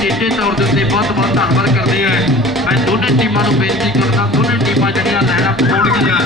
ਨਿੱਜੇ ਤੌਰ ਦੇ ਉੱਤੇ ਬਹੁਤ ਬਹੁਤ ਧੰਨਵਾਦ ਕਰਦੇ ਆ ਮੈਂ ਦੋਨੇ ਟੀਮਾਂ ਨੂੰ ਬੇਨਤੀ ਕਰਦਾ, ਦੋਨੇ ਟੀਮਾਂ ਜਿਹੜੀਆਂ ਲੈਣਾ ਪਾਉਣਗੀਆਂ।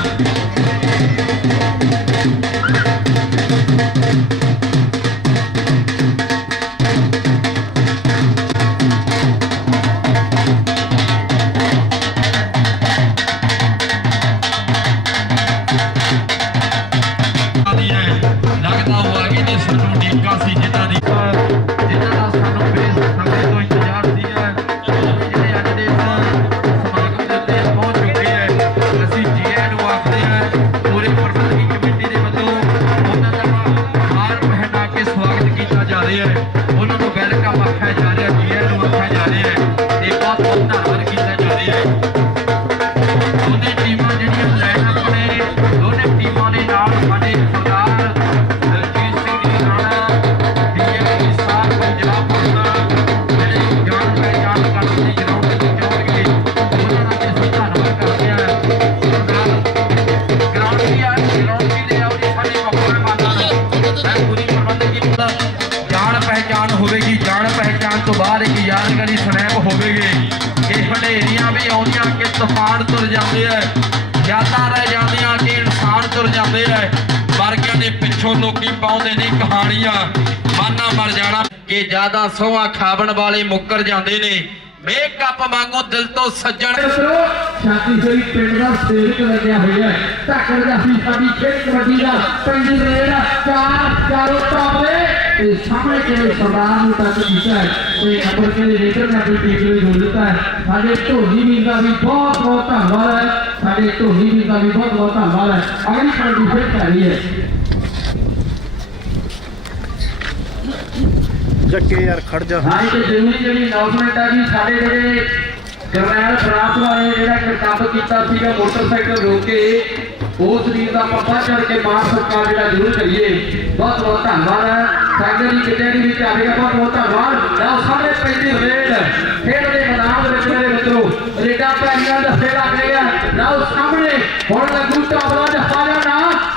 ਮਾਨਾ ਜਾਣਾ, ਕਿ ਜ਼ਿਆਦਾ ਸੋਹਾ ਖਾਵਣ ਵਾਲੇ ਮੁੱਕਰ ਜਾਂਦੇ ਨੇ। ਮੇਕਅਪ ਵਾਂਗੂ ਦਿਲ ਤੋਂ ਸੱਜਣ। ਛਾਤੀ ਸੋਈ ਪਿੰਡ ਦਾ ਸੇਵਕ ਲੱਗਿਆ ਹੋਇਆ ਹੈ ਧੱਕੜ ਜਾਫੀ ਸਾਡੀ ਖੇਡ ਕਬੱਡੀ ਦਾ ਪਿੰਡ ਦੇ ਚਾਰ ਚਾਰੋਂ ਟਾਪੇ ਤੇ ਸਾਹਮਣੇ ਕਿਵੇਂ ਸਰਦਾਰ ਨੂੰ ਟੱਚ ਕੀਤਾ ਹੈ? ਤੇ ਨੰਬਰ ਕੇ ਰੇਡਰ ਨੇ ਆਪਣੀ ਟੀਮ ਨੂੰ ਜੋੜ ਦਿੱਤਾ ਹੈ? ਸਾਡੇ ਢੋਲੀ ਵੀਰ ਦਾ ਵੀ ਬਹੁਤ ਬਹੁਤ ਧੰਨਵਾਦ ਹੈ। ਸਾਡੇ ਢੋਲੀ ਵੀਰ ਦਾ ਵੀ ਬਹੁਤ ਬਹੁਤ ਧੰਨਵਾਦ ਹੈ। ਅਗਲੀ ਪਾਰਟੀ ਫਿਰ ਪੈ ਰਹੀ ਹੈ। ਜੱਗੇ ਯਾਰ ਖੜ ਜਾ। ਹਾਂ ਤੇ ਜ਼ਰੂਰੀ ਜਿਹੜੀ ਅਨਾਉਂਸਮੈਂਟ ਹੈ ਜੀ, ਸਾਡੇ ਜਿਹੜੇ ਜਰਨੈਲ ਫਰਾਂਸ ਵਾਲੇ ਜਿਹੜਾ ਕਿ ਕੰਮ ਕੀਤਾ ਸੀਗਾ ਮੋਟਰਸਾਈਕਲ ਰੋਕ ਕੇ ਉਸ ਵੀਰ ਦਾ ਪੱਪਾ ਚੜ ਕੇ ਮਾਨ ਸਤਿਕਾਰ ਜਿਹੜਾ ਜ਼ਰੂਰ ਕਰੀਏ। ਬਹੁਤ ਬਹੁਤ ਧੰਨਵਾਦ ਹੈ ਸਾਡੇ ਦੀ ਕਿਤੇ ਦੀ ਵਿੱਚ ਆਵੇਗਾ ਬਹੁਤ ਬਹੁਤ ਧੰਨਵਾਦ। ਲਓ ਸਾਰੇ ਪੈਂਦੇ ਰੇਡ ਖੇਡ ਦੇ ਮੈਦਾਨ ਦੇ ਵਿੱਚ ਮੇਰੇ ਮਿੱਤਰੋ, ਰੇਡਾ ਪੈਣੀਆਂ ਦੱਸੇ ਲੱਗ ਰਹੇ ਆ ਲਓ ਸਾਹਮਣੇ। ਹੁਣ ਲੱਗੂ ਟਾਬਲਾ ਜਫਾ ਜਾਣਾ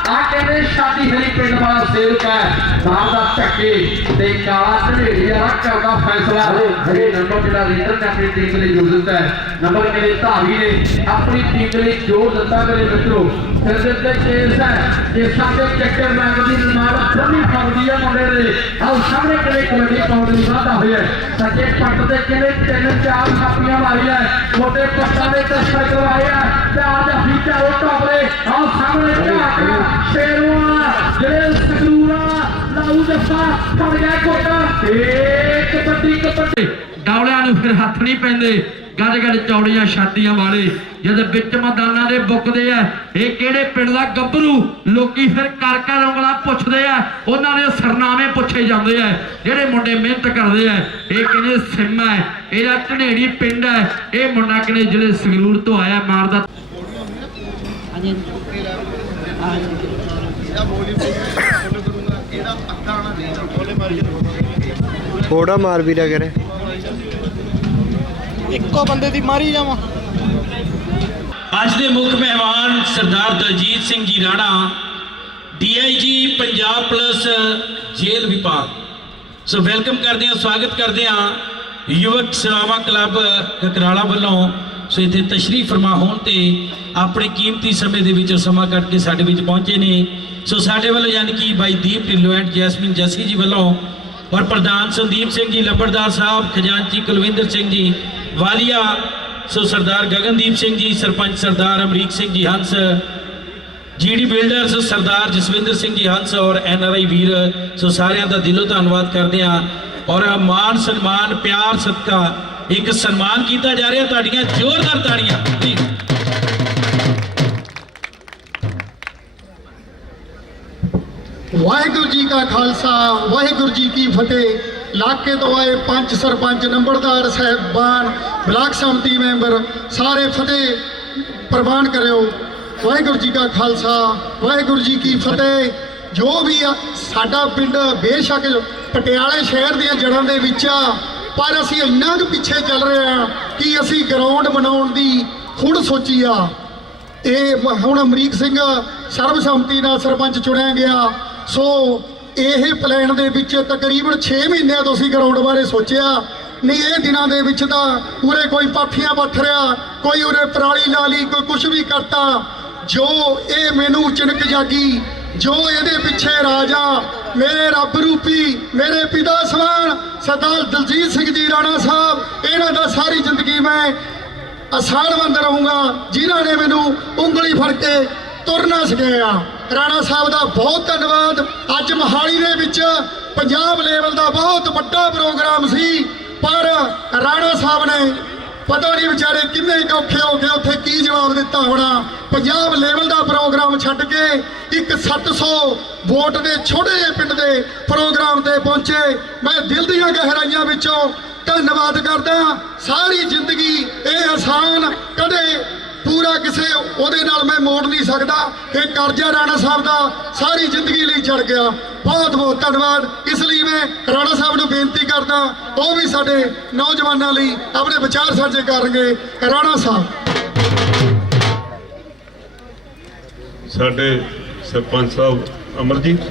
ਆ ਕਹਿੰਦੇ, ਸ਼ਾਦੀ ਹਰੀ ਪਿੰਡ ਵਾਲਾ ਸੇਵਕ ਹੈ। ਨਾਮ ਝੱਕੇ ਤੇ ਕਾਲਾ ਢੇੜੀ ਵਾਲਾ ਕਰਦਾ ਫੈਸਲਾ। ਹਰੇ ਨੰਬਰ ਜਿਹੜਾ ਲੀਡਰ ਨੇ ਆਪਣੀ ਟੀਮ ਲਈ ਜੋੜ ਦਿੱਤਾ ਹੈ ਨੰਬਰ ਮੇਰੇ ਧਾਵੀ ਨੇ ਆਪਣੀ ਟੀਮ ਲਈ ਜੋੜ ਦਿੱਤਾ ਮੇਰੇ ਮਿੱਤਰੋ। ਫਿਰ ਦੇ ਤੇ ਕੇਸ ਹੈ ਕਿ ਸਾਡੇ ਚੱਕਰ ਮੈਚ ਦੀ ਨਾਲ ਖੁੱਲੀ ਫਰਦੀ ਹੈ ਮੁੰਡੇ ਦੇ। ਆਹ ਸਾਹਮਣੇ ਕਿਹੜੇ ਕਬੱਡੀ ਪਾਉਣ ਦੀ ਵਾਧਾ ਹੋਇਆ। ਸੱਚੇ ਪੱਟ ਦੇ ਕਿਹੜੇ ਤਿੰਨ ਚਾਰ ਥਾਪੀਆਂ ਮਾਰੀਆਂ ਛੋਟੇ ਪੱਟਾਂ ਦੇ ਤੇ ਸਾਈਕਲ ਆਇਆ ਤੇ ਆ ਜਾ ਫੀਚਾ ਉਹ ਟੋਪਰੇ ਆਹ ਸਾਹਮਣੇ ਝਾਕ ਸ਼ੇਰਵਾ ਜਿਹੜੇ ਫੜ ਗਿਆ ਕਬੱਡੀ ਕਬੱਡੀ ਡੌਲਿਆਂ ਨੂੰ ਫਿਰ ਹੱਥ ਨਹੀਂ ਪੈਂਦੇ। ਗੱਡ ਗੱਡ ਚੌੜੀਆਂ ਛਾਤੀਆਂ ਵਾਲੇ। ਜਦ ਵਿੱਚ ਮੈਦਾਨਾਂ ਦੇ ਬੁੱਕਦੇ ਆ ਇਹ ਕਿਹੜੇ ਪਿੰਡ ਦਾ ਗੱਭਰੂ? ਲੋਕੀ ਫਿਰ ਕਰ ਕਰ ਉਂਗਲਾਂ ਪੁੱਛਦੇ ਆ। ਉਹਨਾਂ ਦੇ ਸਰਨਾਮੇ ਪੁੱਛੇ ਜਾਂਦੇ ਆ। ਜਿਹੜੇ ਮੁੰਡੇ ਮਿਹਨਤ ਕਰਦੇ ਆ ਇਹ ਕਹਿੰਦੇ ਸਿੰਮਾ ਹੈ ਇਹਦਾ ਢਨੇੜੀ ਪਿੰਡ ਹੈ ਇਹ ਮੁੰਡਾ ਕਿਨੇ ਜਿਹੜੇ ਸੰਗਰੂਰ ਤੋਂ ਆਇਆ ਮਾਰਦਾ। ਥੋੜਾ ਮਾਰ ਵੀ ਲਿਆ ਕਰੇ। ਇੱਕੋ ਬੰਦੇ ਦੀ ਮਾਰੀ ਜਾਵਾਂ। ਅੱਜ ਦੇ ਮੁੱਖ ਮਹਿਮਾਨ ਸਰਦਾਰ ਦਲਜੀਤ ਸਿੰਘ ਜੀ ਰਾਣਾ ਡੀਆਈਜੀ ਪੰਜਾਬ ਪਲੱਸ ਜੇਲ੍ਹ ਵਿਭਾਗ। ਸੋ ਵੈਲਕਮ ਕਰਦੇ ਹਾਂ ਸਵਾਗਤ ਕਰਦੇ ਹਾਂ। ਯੁਵਕ ਸੇਵਾਵਾਂ ਕਲੱਬ ਕਕਰਾਲਾ ਵੱਲੋਂ ਸੋ ਇੱਥੇ ਤਸ਼ਰੀਫ ਫਰਮਾ ਹੋਣ ਤੇ ਆਪਣੇ ਕੀਮਤੀ ਸਮੇਂ ਦੇ ਵਿੱਚ ਸਮਾਂ ਕੱਢ ਕੇ ਸਾਡੇ ਵਿੱਚ ਪਹੁੰਚੇ ਨੇ। ਸੋ ਸਾਡੇ ਵੱਲੋਂ ਯਾਨੀ ਕਿ ਬਾਈ ਦੀਪ ਢਿੱਲੋਂ ਐਂਡ ਜੈਸਮਿਨ ਜੱਸੀ ਜੀ ਵੱਲੋਂ ਔਰ ਪ੍ਰਧਾਨ ਸੰਦੀਪ ਸਿੰਘ ਜੀ, ਲੰਬੜਦਾਰ ਸਾਹਿਬ, ਖਜ਼ਾਨਚੀ ਕੁਲਵਿੰਦਰ ਸਿੰਘ ਜੀ, ਵਾਲੀਆ, ਸੋ ਸਰਦਾਰ ਗਗਨਦੀਪ ਸਿੰਘ ਜੀ, ਸਰਪੰਚ ਸਰਦਾਰ ਅਮਰੀਕ ਸਿੰਘ ਜੀ ਹੰਸ, ਜੀਡੀ ਬਿਲਡਰਸ ਸਰਦਾਰ ਜਸਵਿੰਦਰ ਸਿੰਘ ਜੀ ਹੰਸ ਔਰ ਐਨਆਰਆਈ ਵੀਰ, ਸੋ ਸਾਰਿਆਂ ਦਾ ਦਿਲੋਂ ਧੰਨਵਾਦ ਕਰਦੇ ਹਾਂ। ਔਰ ਮਾਨ ਸਨਮਾਨ, ਪਿਆਰ ਸਤਿਕਾਰ ਇੱਕ ਸਨਮਾਨ ਕੀਤਾ ਜਾ ਰਿਹਾ ਤੁਹਾਡੀਆਂ ਜ਼ੋਰਦਾਰ ਤਾੜੀਆਂ। ਜੀ। ਵਾਹਿਗੁਰੂ ਜੀ ਕਾ ਖਾਲਸਾ, ਵਾਹਿਗੁਰੂ ਜੀ ਕੀ ਫਤਿਹ। ਇਲਾਕੇ ਤੋਂ ਆਏ ਪੰਚ ਸਰਪੰਚ, ਨੰਬਰਦਾਰ, ਸਾਹਿਬਾਨ, ਬਲਾਕ ਸੰਮਤੀ ਮੈਂਬਰ, ਸਾਰੇ ਫਤਿਹ ਪ੍ਰਵਾਨ ਕਰਿਓ। ਵਾਹਿਗੁਰੂ ਜੀ ਕਾ ਖਾਲਸਾ, ਵਾਹਿਗੁਰੂ ਜੀ ਕੀ ਫਤਿਹ। ਜੋ ਵੀ ਆ, ਸਾਡਾ ਪਿੰਡ ਬੇਸ਼ੱਕ ਪਟਿਆਲੇ ਸ਼ਹਿਰ ਦੀਆਂ ਜੜ੍ਹਾਂ ਦੇ ਵਿੱਚ ਆ ਪਰ ਅਸੀਂ ਇੰਨਾ ਕੁ ਪਿੱਛੇ ਚੱਲ ਰਹੇ ਆ ਕਿ ਅਸੀਂ ਗਰਾਊਂਡ ਬਣਾਉਣ ਦੀ ਹੁਣ ਸੋਚੀ ਆ। ਇਹ ਹੁਣ ਅਮਰੀਕ ਸਿੰਘ ਸਰਬਸੰਮਤੀ ਨਾਲ ਸਰਪੰਚ ਚੁਣਿਆ ਗਿਆ। ਸੋ ਇਹ ਪਲਾਨ ਦੇ ਵਿੱਚ ਤਕਰੀਬਨ 6 ਮਹੀਨਿਆਂ ਤੋਂ ਅਸੀਂ ਗਰਾਊਂਡ ਬਾਰੇ ਸੋਚਿਆ। ਨਹੀਂ ਇਹ ਦਿਨਾਂ ਦੇ ਵਿੱਚ ਤਾਂ ਉਰੇ ਕੋਈ ਪਾਥੀਆਂ ਪੱਥ ਕੋਈ ਉਰੇ ਪਰਾਲੀ ਲਾ ਲਈ ਕੋਈ ਕੁਝ ਵੀ ਕਰਤਾ। ਜੋ ਇਹ ਮੈਨੂੰ ਚਿਣਕ ਜਾਗੀ ਜੋ ਇਹਦੇ ਪਿੱਛੇ ਰਾਜਾ, ਮੇਰੇ ਰੱਬ ਰੂਪੀ, ਮੇਰੇ ਪਿਤਾ ਸਵਾਨ ਸਰਦਾਰ ਦਲਜੀਤ ਸਿੰਘ ਜੀ ਰਾਣਾ ਸਾਹਿਬ, ਇਹਨਾਂ ਦਾ ਸਾਰੀ ਜ਼ਿੰਦਗੀ ਮੈਂ ਅਸਾਨਵੰਦ ਰਹੂੰਗਾ, ਜਿਨ੍ਹਾਂ ਨੇ ਮੈਨੂੰ ਉਂਗਲੀ ਫੜ ਕੇ ਤੁਰਨਾ ਸਿਖਾਇਆ। ਰਾਣਾ ਸਾਹਿਬ ਦਾ ਬਹੁਤ ਧੰਨਵਾਦ। ਅੱਜ ਮਹਾਲੀ ਦੇ ਵਿੱਚ ਪੰਜਾਬ ਲੈਵਲ ਦਾ ਬਹੁਤ ਵੱਡਾ ਪ੍ਰੋਗਰਾਮ ਸੀ, ਪਰ ਰਾਣਾ ਸਾਹਿਬ ਨੇ ਪਤਾ ਨਹੀਂ ਵਿਚਾਰੇ ਕਿੰਨੇ ਕੁ ਔਖੇ ਹੋ ਕੇ ਉੱਥੇ ਕੀ ਜਵਾਬ ਦਿੱਤਾ ਹੋਣਾ। ਪੰਜਾਬ ਲੈਵਲ ਦਾ ਪ੍ਰੋਗਰਾਮ ਛੱਡ ਕੇ ਇੱਕ 700 ਵੋਟ ਦੇ ਛੋਟੇ ਜਿਹੇ ਪਿੰਡ ਦੇ ਪ੍ਰੋਗਰਾਮ ਤੇ ਪਹੁੰਚੇ। ਮੈਂ ਦਿਲ ਦੀਆਂ ਗਹਿਰਾਈਆਂ ਵਿੱਚੋਂ ਧੰਨਵਾਦ ਕਰਦਾ। ਸਾਰੀ ਜ਼ਿੰਦਗੀ ਇਹ ਆਸਾਨ ਕਦੇ ਪੂਰਾ ਕਿਸੇ ਉਹਦੇ ਨਾਲ ਮੈਂ ਮੋੜ ਨਹੀਂ ਸਕਦਾ। ਇਹ ਕਰਜ਼ਾ ਰਾਣਾ ਸਾਹਿਬ ਦਾ ਸਾਰੀ ਜ਼ਿੰਦਗੀ ਲਈ ਚੜ ਗਿਆ। ਬਹੁਤ ਬਹੁਤ ਧੰਨਵਾਦ। ਇਸ ਲਈ ਮੈਂ ਰਾਣਾ ਸਾਹਿਬ ਨੂੰ ਬੇਨਤੀ ਕਰਦਾ, ਉਹ ਵੀ ਸਾਡੇ ਨੌਜਵਾਨਾਂ ਲਈ ਆਪਣੇ ਵਿਚਾਰ ਸਾਂਝੇ ਕਰਨਗੇ। ਰਾਣਾ ਸਾਹਿਬ। ਸਾਡੇ ਸਰਪੰਚ ਸਾਹਿਬ ਅਮਰਜੀਤ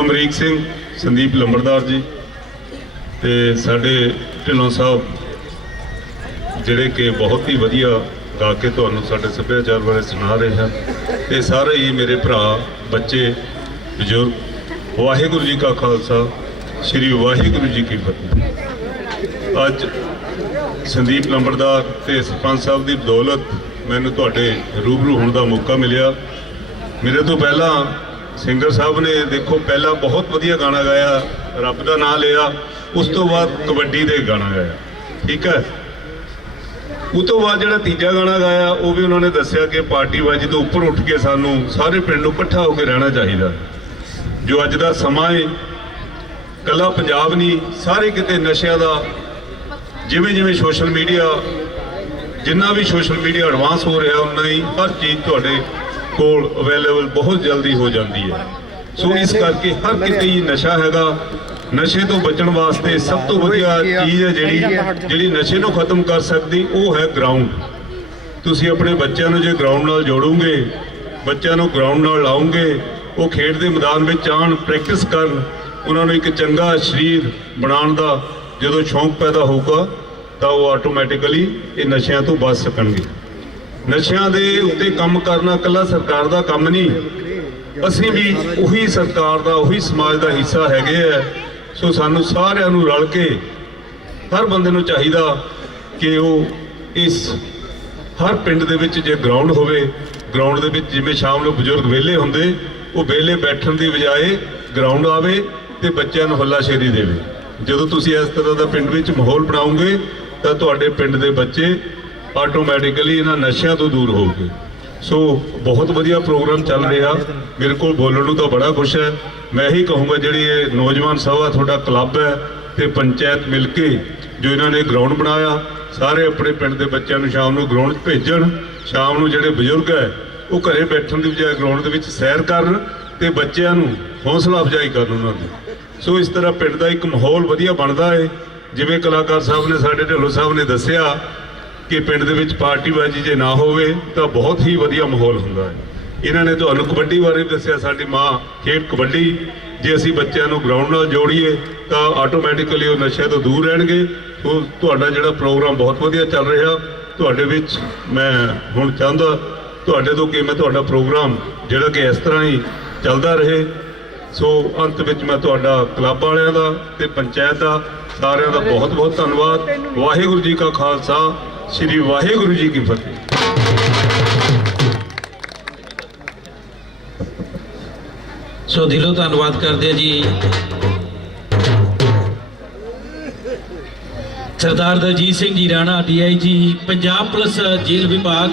ਅਮਰੀਕ ਸਿੰਘ, ਸੰਦੀਪ ਲੰਬੜਦਾਰ ਜੀ ਤੇ ਸਾਡੇ ਢਿੱਲੋਂ ਸਾਹਿਬ, ਜਿਹੜੇ ਕਿ ਬਹੁਤ ਹੀ ਵਧੀਆ ਗਾ ਕੇ ਤੁਹਾਨੂੰ ਸਾਡੇ ਸੱਭਿਆਚਾਰ ਬਾਰੇ ਸੁਣਾ ਰਹੇ। ਹਨ ਤੇ ਸਾਰੇ ਹੀ ਮੇਰੇ ਭਰਾ, ਬੱਚੇ, ਬਜ਼ੁਰਗ, ਵਾਹਿਗੁਰੂ ਜੀ ਕਾ ਖਾਲਸਾ, ਸ੍ਰੀ ਵਾਹਿਗੁਰੂ ਜੀ ਕੀ ਫਤਿਹ। ਅੱਜ ਸੰਦੀਪ ਲੰਬੜਦਾਰ ਤੇ ਸਰਪੰਚ ਸਾਹਿਬ ਦੀ ਬਦੌਲਤ ਮੈਨੂੰ ਤੁਹਾਡੇ ਰੂਬਰੂ ਹੋਣ ਦਾ ਮੌਕਾ ਮਿਲਿਆ। ਮੇਰੇ ਤੋਂ ਪਹਿਲਾਂ ਸਿੰਗਰ ਸਾਹਿਬ ਨੇ, ਦੇਖੋ, ਪਹਿਲਾਂ ਬਹੁਤ ਵਧੀਆ ਗਾਣਾ ਗਾਇਆ, ਰੱਬ ਦਾ ਨਾਮ ਲਿਆ, ਉਸ ਤੋਂ ਬਾਅਦ ਕਬੱਡੀ ਦੇ ਗਾਣਾ ਗਾਇਆ। ਠੀਕ ਹੈ? ਉਸ ਤੋਂ ਬਾਅਦ ਜਿਹੜਾ ਤੀਜਾ ਗਾਣਾ ਗਾਇਆ ਉਹ ਵੀ ਉਹਨਾਂ ਨੇ ਦੱਸਿਆ ਕਿ ਪਾਰਟੀਬਾਜ਼ੀ ਤੋਂ ਉੱਪਰ ਉੱਠ ਕੇ ਸਾਨੂੰ ਸਾਰੇ ਪਿੰਡ ਨੂੰ ਇਕੱਠਾ ਹੋ ਕੇ ਰਹਿਣਾ ਚਾਹੀਦਾ। ਜੋ ਅੱਜ ਦਾ ਸਮਾਂ ਹੈ ਕੱਲਾ ਪੰਜਾਬ ਨਹੀਂ ਸਾਰੇ ਕਿਤੇ ਨਸ਼ਿਆਂ ਦਾ ਜਿਵੇਂ ਜਿਵੇਂ ਸੋਸ਼ਲ ਮੀਡੀਆ ਜਿੰਨਾ ਵੀ ਸੋਸ਼ਲ ਮੀਡੀਆ ਐਡਵਾਂਸ ਹੋ ਰਿਹਾ ਉਨਾ ਹੀ ਹਰ ਚੀਜ਼ ਤੁਹਾਡੇ ਕੋਲ ਅਵੇਲੇਬਲ ਬਹੁਤ ਜਲਦੀ ਹੋ ਜਾਂਦੀ ਹੈ। ਸੋ ਇਸ ਕਰਕੇ ਹਰ ਕਿਤੇ ਹੀ ਨਸ਼ਾ ਹੈਗਾ। ਨਸ਼ੇ ਤੋਂ ਬਚਣ ਵਾਸਤੇ ਸਭ ਤੋਂ ਵਧੀਆ ਚੀਜ਼ ਹੈ ਜਿਹੜੀ ਜਿਹੜੀ ਨਸ਼ੇ ਨੂੰ ਖਤਮ ਕਰ ਸਕਦੀ ਉਹ ਹੈ ਗਰਾਊਂਡ ਤੁਸੀਂ ਆਪਣੇ ਬੱਚਿਆਂ ਨੂੰ ਜੇ ਗਰਾਊਂਡ ਨਾਲ ਜੋੜੋਗੇ ਬੱਚਿਆਂ ਨੂੰ ਗਰਾਊਂਡ ਨਾਲ ਲਾਉਂਗੇ ਉਹ ਖੇਡ ਦੇ ਮੈਦਾਨ ਵਿੱਚ ਆਉਣ ਪ੍ਰੈਕਟਿਸ ਕਰਨ ਉਹਨਾਂ ਨੂੰ ਇੱਕ ਚੰਗਾ ਸਰੀਰ ਬਣਾਉਣ ਦਾ ਜਦੋਂ ਸ਼ੌਂਕ ਪੈਦਾ ਹੋਊਗਾ ਤਾਂ ਉਹ ਆਟੋਮੈਟਿਕਲੀ ਇਹ ਨਸ਼ਿਆਂ ਤੋਂ ਬਚ ਸਕਣਗੇ। ਨਸ਼ਿਆਂ ਦੇ ਉੱਤੇ ਕੰਮ ਕਰਨਾ ਇਕੱਲਾ ਸਰਕਾਰ ਦਾ ਕੰਮ ਨਹੀਂ। ਅਸੀਂ ਵੀ ਉਹੀ ਸਰਕਾਰ ਦਾ ਉਹੀ ਸਮਾਜ ਦਾ ਹਿੱਸਾ ਹੈਗੇ ਆ। ਸੋ ਸਾਨੂੰ ਸਾਰਿਆਂ ਨੂੰ ਰਲ ਕੇ ਹਰ ਬੰਦੇ ਨੂੰ ਚਾਹੀਦਾ ਕਿ ਉਹ ਇਸ ਹਰ ਪਿੰਡ ਦੇ ਵਿੱਚ ਜੇ ਗਰਾਊਂਡ ਹੋਵੇ ਗਰਾਊਂਡ ਦੇ ਵਿੱਚ ਜਿਵੇਂ ਸ਼ਾਮ ਨੂੰ ਬਜ਼ੁਰਗ ਵਿਹਲੇ ਹੁੰਦੇ, ਉਹ ਵਿਹਲੇ ਬੈਠਣ ਦੀ ਬਜਾਏ ਗਰਾਊਂਡ ਆਵੇ ਤੇ ਬੱਚਿਆਂ ਨੂੰ ਹੱਲਾਸ਼ੇਰੀ ਦੇਵੇ। ਜਦੋਂ ਤੁਸੀਂ ਇਸ ਤਰ੍ਹਾਂ ਦਾ ਪਿੰਡ ਵਿੱਚ ਮਾਹੌਲ ਬਣਾਓਗੇ, ਤਾਂ ਤੁਹਾਡੇ ਪਿੰਡ ਦੇ ਬੱਚੇ ਆਟੋਮੈਟਿਕਲੀ ਇਹਨਾਂ ਨਸ਼ਿਆਂ ਤੋਂ ਦੂਰ ਹੋਣਗੇ ਸੋ ਬਹੁਤ ਵਧੀਆ ਪ੍ਰੋਗਰਾਮ ਚੱਲ ਰਿਹਾ। ਮੇਰੇ ਕੋਲ ਬੋਲਣ ਨੂੰ ਤਾਂ ਬੜਾ ਕੁਛ ਹੈ। ਮੈਂ ਇਹੀ ਕਹੂੰਗਾ, ਜਿਹੜੀ ਇਹ ਨੌਜਵਾਨ ਸਭਾ ਤੁਹਾਡਾ ਕਲੱਬ ਹੈ ਤੇ ਪੰਚਾਇਤ ਮਿਲ ਕੇ ਜੋ ਇਹਨਾਂ ਨੇ ਗਰਾਊਂਡ ਬਣਾਇਆ, ਸਾਰੇ ਆਪਣੇ ਪਿੰਡ ਦੇ ਬੱਚਿਆਂ ਨੂੰ ਸ਼ਾਮ ਨੂੰ ਗਰਾਊਂਡ 'ਚ ਭੇਜਣ, ਸ਼ਾਮ ਨੂੰ ਜਿਹੜੇ ਬਜ਼ੁਰਗ ਹੈ, ਉਹ ਘਰੇ ਬੈਠਣ ਦੀ ਬਜਾਏ ਗਰਾਊਂਡ ਦੇ ਵਿੱਚ ਸੈਰ ਕਰਨ ਤੇ ਬੱਚਿਆਂ ਨੂੰ ਹੌਸਲਾ ਅਫਜ਼ਾਈ ਕਰਨ ਉਹਨਾਂ ਦੀ। ਸੋ ਇਸ ਤਰ੍ਹਾਂ ਪਿੰਡ ਦਾ ਇੱਕ ਮਾਹੌਲ ਵਧੀਆ ਬਣਦਾ ਹੈ ਜਿਵੇਂ ਕਲਾਕਾਰ ਸਾਹਿਬ ਨੇ ਸਾਡੇ ਢਿੱਲੋਂ ਸਾਹਿਬ ਨੇ ਦੱਸਿਆ ਕਿ ਪਿੰਡ ਦੇ ਵਿੱਚ ਪਾਰਟੀ ਪਾਰਟੀਬਾਜ਼ੀ ਜੇ ਨਾ ਹੋਵੇ ਤਾਂ ਬਹੁਤ ਹੀ ਵਧੀਆ ਮਾਹੌਲ ਹੁੰਦਾ ਹੈ। ਇਹਨਾਂ ਨੇ ਤੁਹਾਨੂੰ ਕਬੱਡੀ ਬਾਰੇ ਦੱਸਿਆ, ਸਾਡੀ ਮਾਂ ਖੇਡ ਕਬੱਡੀ। ਜੇ ਅਸੀਂ ਬੱਚਿਆਂ ਨੂੰ ਗਰਾਊਂਡ ਨਾਲ ਜੋੜੀਏ ਤਾਂ ਆਟੋਮੈਟਿਕਲੀ ਉਹ ਨਸ਼ੇ ਤੋਂ ਦੂਰ ਰਹਿਣਗੇ। ਉਹ ਤੁਹਾਡਾ ਜਿਹੜਾ ਪ੍ਰੋਗਰਾਮ ਬਹੁਤ ਵਧੀਆ ਚੱਲ ਰਿਹਾ। ਤੁਹਾਡੇ ਵਿੱਚ ਮੈਂ ਹੁਣ ਚਾਹੁੰਦਾ, ਤੁਹਾਡੇ ਤੋਂ ਕਿ ਮੈਂ ਤੁਹਾਡਾ ਪ੍ਰੋਗਰਾਮ ਜਿਹੜਾ ਕਿ ਇਸ ਤਰ੍ਹਾਂ ਹੀ ਚੱਲਦਾ ਰਹੇ। ਸੋ ਅੰਤ ਵਿੱਚ ਮੈਂ ਤੁਹਾਡਾ ਕਲੱਬ ਵਾਲਿਆਂ ਦਾ ਤੇ ਪੰਚਾਇਤ ਦਾ ਸਾਰਿਆਂ ਦਾ ਬਹੁਤ ਬਹੁਤ ਧੰਨਵਾਦ। ਵਾਹਿਗੁਰੂ ਜੀ ਕਾ ਖਾਲਸਾ। ਸ੍ਰੀ ਵਾਹਿਗੁਰੂ ਜੀ ਕੀ ਫਤਿਹ। ਸੋ ਦਿਲੋਂ ਧੰਨਵਾਦ ਕਰਦੇ ਜੀ। ਸਰਦਾਰ ਦਲਜੀਤ ਸਿੰਘ ਜੀ ਰਾਣਾ ਡੀਆਈਜੀ ਪੰਜਾਬ ਪੁਲਿਸ, ਜੇਲ੍ਹ ਵਿਭਾਗ।